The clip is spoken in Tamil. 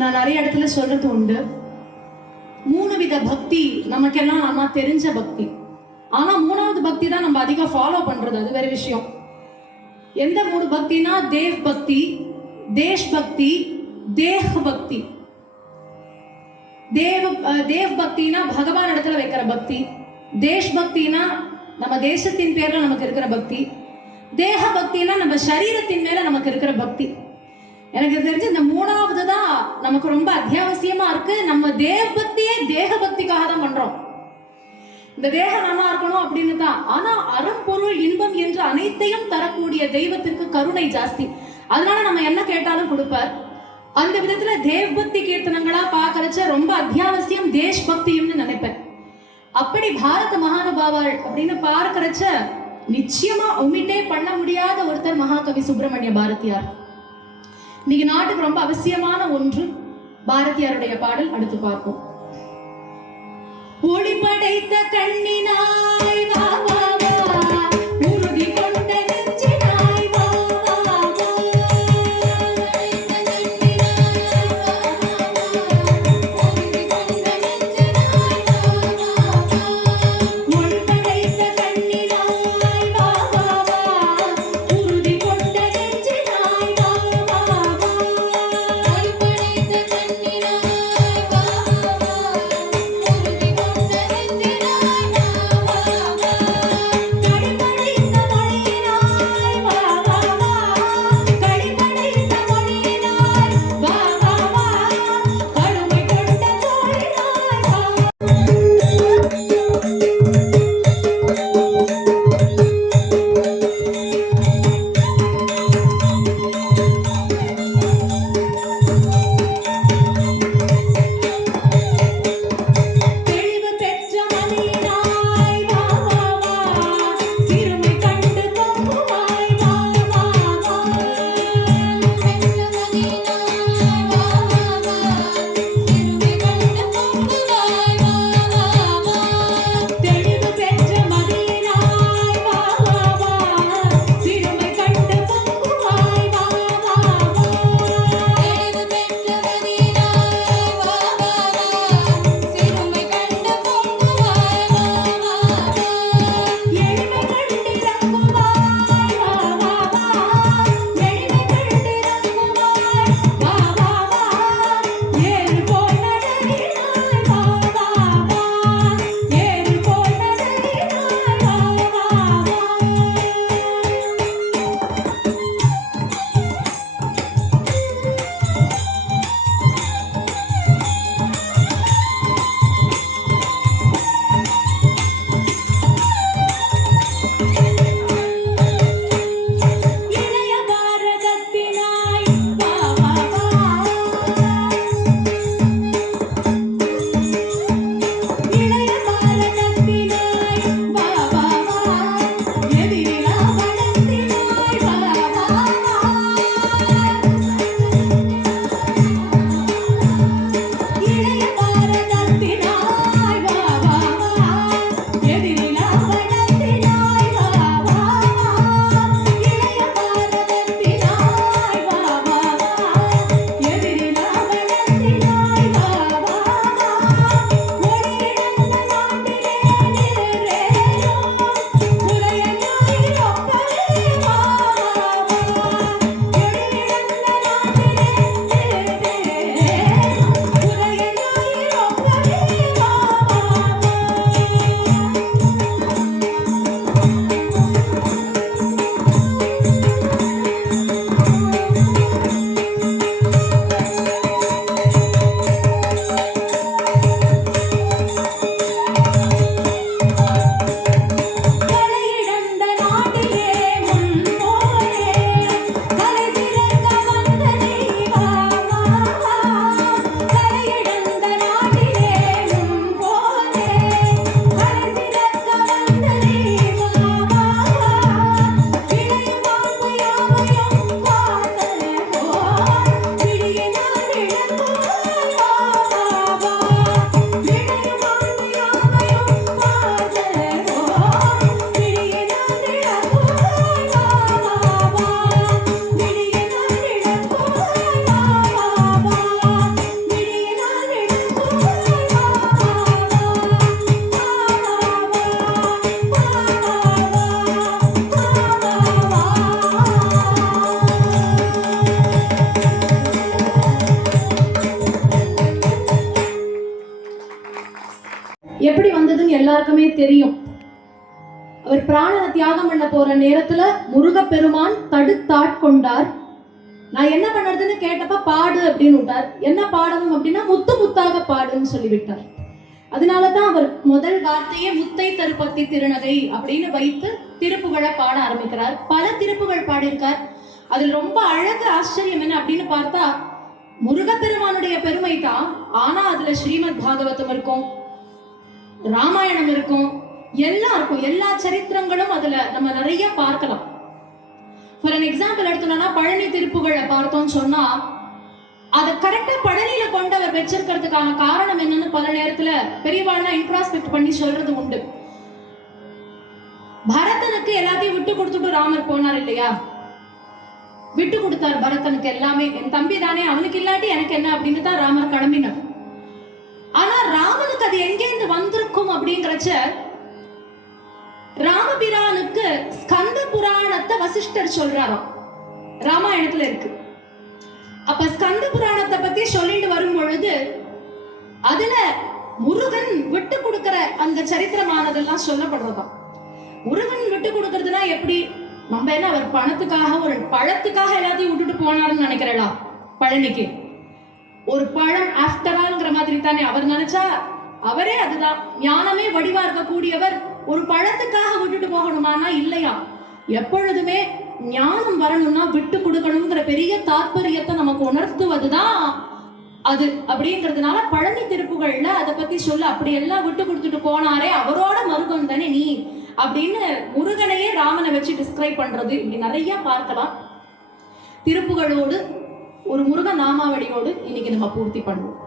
நான் நிறைய இடத்துல சொல்றது உண்டு. 3 வித பக்தி நமக்கெல்லாம் ஆனா தெரிஞ்ச பக்தி. ஆனா 3வது பக்தி தான் நம்ம அதிகம் ஃபாலோ பண்றது, அது வேற விஷயம். எந்த 3 பக்தினா தேவ் பக்தி, தேஷ் பக்தி, தேஹ பக்தி. தேவ் பக்தினா பகவான் இடத்துல வைக்கிற பக்தி, தேஷ் பக்தினா நம்ம தேசத்தின் பேர்ல நமக்கு இருக்கிற பக்தி, தேக பக்தினா நம்ம சரீரத்தின் மேல நமக்கு இருக்கிற பக்தி. எனக்கு தெரிஞ்சு இந்த 3வது தான் நமக்கு ரொம்ப அத்தியாவசியமா இருக்கு. நம்ம தேவ பக்தியே தேக பக்திக்காக தான் பண்றோம். இந்த தேகம் நல்லா இருக்கணும் அப்படின்னு தான். ஆனா அறம்பொருள் இன்பம் என்று அனைத்தையும் தரக்கூடிய தெய்வத்திற்கு கருணை ஜாஸ்தி. அதனால நம்ம என்ன கேட்டாலும் கொடுப்பார். அந்த விதத்துல தேவ பக்தி கீர்த்தனங்களா பாக்கறச்ச ரொம்ப அத்தியாவசியம் தேஷ் பக்தியும்னு நினைப்பேன். அப்படி பாரத மகானுபாவாள் அப்படின்னு பார்க்கறச்ச நிச்சயமா ஒமிட்டே பண்ண முடியாத ஒருத்தர் மகாகவி சுப்பிரமணிய பாரதியார். இன்னைக்கு நாட்டுக்கு ரொம்ப அவசியமான ஒன்று பாரதியாருடைய பாடல். அடுத்து பார்ப்போம். ஒளி படைத்த கண்ணினாய் வா வா வா, உறுதி கொண்ட நெஞ்சினாய் வா வா வா, ஒளி படைத்த கண்ணினாய் வா வா வா, உறுதி கொண்ட நெஞ்சினாய் வா வா வா, ஒளி படைத்த கண்ணினாய் வா வா வா, உறுதி கொண்ட நெஞ்சினாய் வா வா வா. எப்படி வந்ததுன்னு எல்லாருக்குமே தெரியும். அவர் பிராணனை தியாகம் பண்ண போற நேரத்துல முருகப்பெருமான் தடுத்தாட்கொண்டார். நான் என்ன பண்றதுன்னு கேட்டப்ப பாடு அப்படின்னு விட்டார். என்ன பாடணும் அப்படின்னா முத்து முத்தாக பாடுன்னு சொல்லிவிட்டார். அதனாலதான் அவர் முதல் வார்த்தையே முத்தை தருப்பத்தி திருநகை அப்படின்னு வைத்து திருப்புகழை பாட ஆரம்பிக்கிறார். பல திருப்புகள் பாடியிருக்கார். அதில் ரொம்ப அழகு ஆச்சரியம் என்ன அப்படின்னு பார்த்தா, முருகப்பெருமானுடைய பெருமை தான். ஆனா அதுல ஸ்ரீமத் பாகவதம் இருக்கும், ராமாயணம் இருக்கும், எல்லாம் இருக்கும். எல்லா சரித்திரங்களும் அதுல நம்ம நிறைய பார்க்கலாம். ஃபார் அன் எக்ஸாம்பிள் எடுத்தோம்னா பழனி திருப்புகழை பார்த்தோம்னு சொன்னா, அதை கரெக்டா பழனியில கொண்டு அவர் வச்சிருக்கிறதுக்கான காரணம் என்னன்னு பல நேரத்துல பெரியவாள்னா இன்ட்ராஸ்பெக்ட் பண்ணி சொல்றது உண்டு. பரதனுக்கு எல்லாத்தையும் விட்டு கொடுத்துட்டு ராமர் போனார் இல்லையா? விட்டு கொடுத்தார் பரதனுக்கு எல்லாமே. என் தம்பி தானே, அவனுக்கு இல்லாட்டி எனக்கு என்ன அப்படின்னு தான் ராமர் கிளம்பினார். ஆனா ராமனுக்கு அது எங்கேருந்து வந்திருக்கும் அப்படிங்கிறச்ச, ராமபிரானுக்கு ஸ்கந்த புராணத்தை வசிஷ்டர் சொல்றாராம், ராமாயணத்துல இருக்கு. அப்ப ஸ்கந்த புராணத்தை பத்தி சொல்லிட்டு வரும் பொழுது அதுல முருகன் விட்டு கொடுக்கிற அந்த சரித்திரமானதெல்லாம் சொல்லப்படுறதாம். முருகன் விட்டு கொடுக்கறதுனா எப்படி? நம்ம என்ன அவர் பணத்துக்காக ஒரு பழத்துக்காக எல்லாத்தையும் விட்டுட்டு போனாருன்னு நினைக்கிறா? பழனிக்கு ஒரு பழம் ஆஃப்டர் ஆல்ங்கிற மாதிரி தானே அவர் நினைச்சா. அவரே அதுதான், ஞானமே வடிவா இருக்கக்கூடியவர் ஒரு பழத்துக்காக விட்டுட்டு போகணுமானா இல்லையா. எப்பொழுதுமே ஞானம் வரணும்னா விட்டு கொடுக்கணுங்கிற பெரிய தாற்பயத்தை நமக்கு உணர்த்துவதுதான் அது. அப்படிங்கிறதுனால பழனி திருப்புகள்ல அதை பத்தி சொல்ல, அப்படி எல்லாம் விட்டு கொடுத்துட்டு போனாரே அவரோட மருகன் தானே நீ அப்படின்னு முருகனையே ராமனை வச்சு டிஸ்கிரைப் பண்றது இப்படி நிறைய பார்க்கலாம். திருப்புகளோடு ஒரு முருக நாமாவளியோடு இன்னைக்கு நம்ம பூர்த்தி பண்ணுவோம்.